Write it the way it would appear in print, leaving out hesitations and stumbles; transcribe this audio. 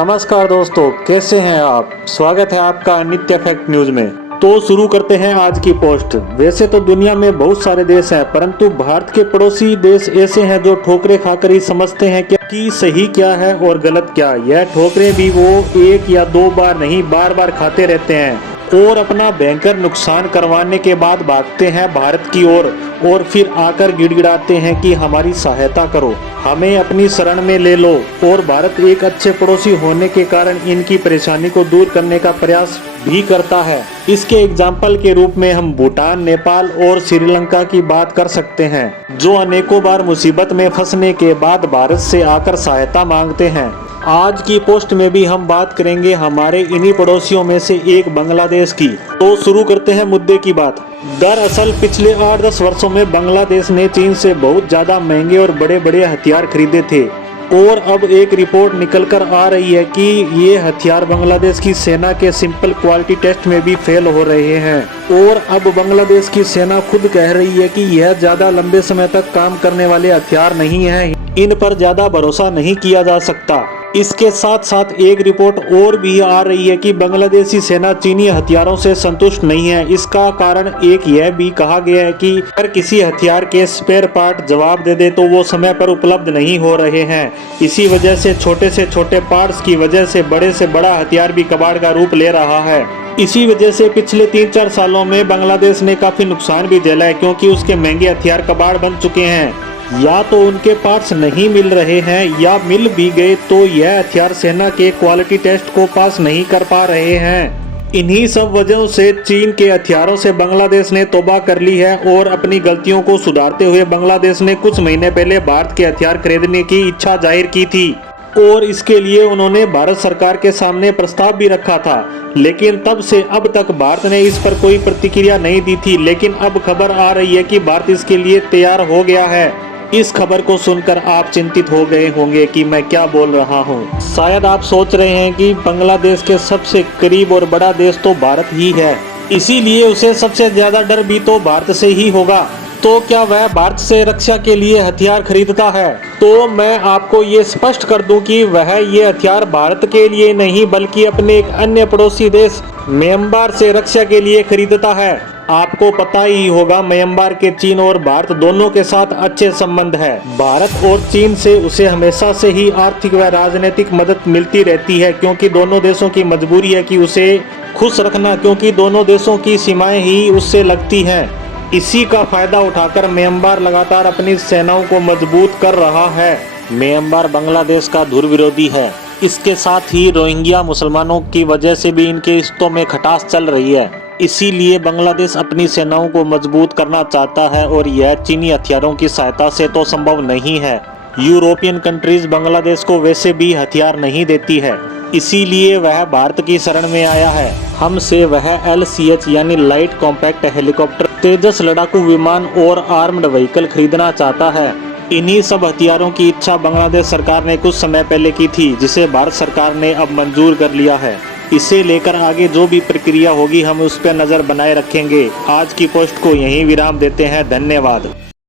नमस्कार दोस्तों, कैसे हैं आप। स्वागत है आपका नित्य फैक्ट न्यूज में। तो शुरू करते हैं आज की पोस्ट। वैसे तो दुनिया में बहुत सारे देश हैं, परंतु भारत के पड़ोसी देश ऐसे हैं जो ठोकरें खाकर ही समझते हैं कि सही क्या है और गलत क्या। यह ठोकरें भी वो एक या दो बार नहीं, बार बार खाते रहते हैं और अपना भयंकर नुकसान करवाने के बाद भागते हैं भारत की ओर और फिर आकर गिड़गिड़ाते हैं कि हमारी सहायता करो, हमें अपनी शरण में ले लो। और भारत एक अच्छे पड़ोसी होने के कारण इनकी परेशानी को दूर करने का प्रयास भी करता है। इसके एग्जाम्पल के रूप में हम भूटान, नेपाल और श्रीलंका की बात कर सकते हैं, जो अनेकों बार मुसीबत में फंसने के बाद भारत से आकर सहायता मांगते हैं। आज की पोस्ट में भी हम बात करेंगे हमारे इन्हीं पड़ोसियों में से एक बांग्लादेश की। तो शुरू करते हैं मुद्दे की बात। दरअसल पिछले 8-10 वर्षों में बांग्लादेश ने चीन से बहुत ज्यादा महंगे और बड़े बड़े हथियार खरीदे थे और अब एक रिपोर्ट निकलकर आ रही है कि ये हथियार बांग्लादेश की सेना के सिंपल क्वालिटी टेस्ट में भी फेल हो रहे हैं। और अब बांग्लादेश की सेना खुद कह रही है कि यह ज्यादा लंबे समय तक काम करने वाले हथियार नहीं हैं, इन पर ज्यादा भरोसा नहीं किया जा सकता। इसके साथ साथ एक रिपोर्ट और भी आ रही है कि बांग्लादेशी सेना चीनी हथियारों से संतुष्ट नहीं है। इसका कारण एक यह भी कहा गया है कि अगर किसी हथियार के स्पेयर पार्ट जवाब दे दे तो वो समय पर उपलब्ध नहीं हो रहे हैं। इसी वजह से छोटे पार्ट्स की वजह से बड़ा हथियार भी कबाड़ का रूप ले रहा है। इसी वजह से पिछले 3-4 सालों में बांग्लादेश ने काफी नुकसान भी झेला है, क्योंकि उसके महंगे हथियार कबाड़ बन चुके हैं। या तो उनके पार्ट्स नहीं मिल रहे हैं या मिल भी गए तो यह हथियार सेना के क्वालिटी टेस्ट को पास नहीं कर पा रहे हैं। इन्हीं सब वजहों से चीन के हथियारों से बांग्लादेश ने तौबा कर ली है और अपनी गलतियों को सुधारते हुए बांग्लादेश ने कुछ महीने पहले भारत के हथियार खरीदने की इच्छा जाहिर की थी और इसके लिए उन्होंने भारत सरकार के सामने प्रस्ताव भी रखा था। लेकिन तब से अब तक भारत ने इस पर कोई प्रतिक्रिया नहीं दी थी। लेकिन अब खबर आ रही है कि भारत इसके लिए तैयार हो गया है। इस खबर को सुनकर आप चिंतित हो गए होंगे कि मैं क्या बोल रहा हूँ। शायद आप सोच रहे हैं कि बांग्लादेश के सबसे करीब और बड़ा देश तो भारत ही है, इसीलिए उसे सबसे ज्यादा डर भी तो भारत से ही होगा। तो क्या वह भारत से रक्षा के लिए हथियार खरीदता है? तो मैं आपको ये स्पष्ट कर दूं कि वह ये हथियार भारत के लिए नहीं बल्कि अपने एक अन्य पड़ोसी देश म्यांमार से रक्षा के लिए खरीदता है। आपको पता ही होगा म्यांमार के चीन और भारत दोनों के साथ अच्छे संबंध है। भारत और चीन से उसे हमेशा से ही आर्थिक व राजनीतिक मदद मिलती रहती है, क्योंकि दोनों देशों की मजबूरी है कि उसे खुश रखना, क्योंकि दोनों देशों की सीमाएं ही उससे लगती हैं। इसी का फायदा उठाकर म्यांमार लगातार अपनी सेनाओं को मजबूत कर रहा है। म्यांमार बांग्लादेश का धुर विरोधी है। इसके साथ ही रोहिंग्या मुसलमानों की वजह से भी इनके रिश्तों में खटास चल रही है। इसीलिए बांग्लादेश अपनी सेनाओं को मजबूत करना चाहता है और यह चीनी हथियारों की सहायता से तो संभव नहीं है। यूरोपियन कंट्रीज बांग्लादेश को वैसे भी हथियार नहीं देती है, इसीलिए वह भारत की शरण में आया है। हमसे वह LCH यानी लाइट कॉम्पैक्ट हेलीकॉप्टर, तेजस लड़ाकू विमान और आर्म्ड व्हीकल खरीदना चाहता है। इन्हीं सब हथियारों की इच्छा बांग्लादेश सरकार ने कुछ समय पहले की थी, जिसे भारत सरकार ने अब मंजूर कर लिया है। इसे लेकर आगे जो भी प्रक्रिया होगी हम उस पर नजर बनाए रखेंगे। आज की पोस्ट को यहीं विराम देते हैं। धन्यवाद।